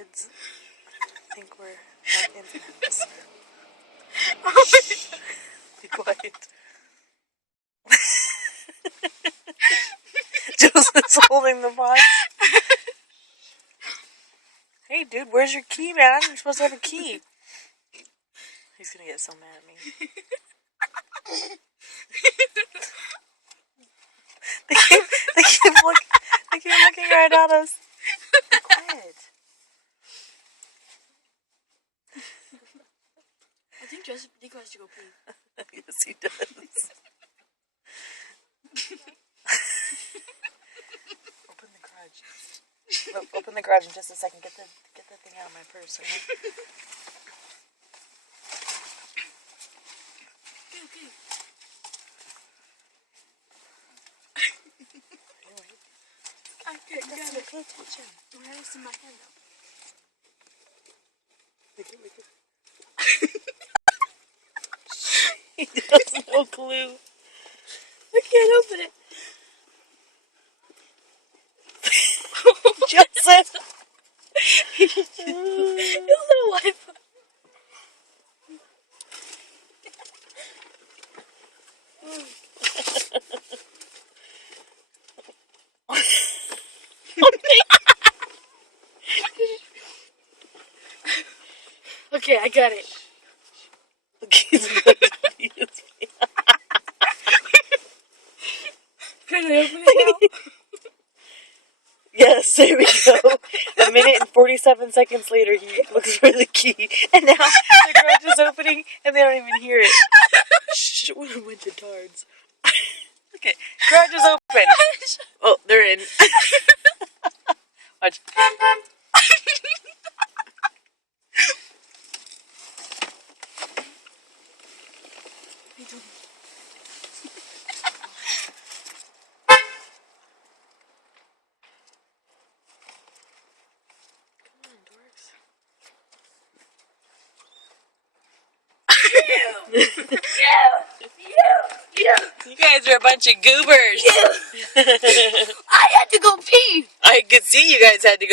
kids think we're not infants. Be quiet. Joseph's holding the box. Hey, dude, where's your key, man? You're supposed to have a key. He's gonna get so mad at me. They keep looking right at us. Be quiet. I think Joseph has to go pee. Yes, he does. Open the garage. Open the garage in just a second. Get the thing out of my purse. Okay? Okay. Okay, got it. Pay attention. I have this in my hand now. Lick it. He has no clue. I can't open it. Joseph! It's a Wi-Fi. Okay, I got it. He's Can I open it now? Yes, there we go. A minute and 47 seconds later, he looks for the key. And now the garage is opening and they don't even hear it. Shh, what a bunch of tards. Okay, garage is open. Oh, they're in. Watch. You guys are a bunch of goobers. I had to go pee. I could see you guys had to go.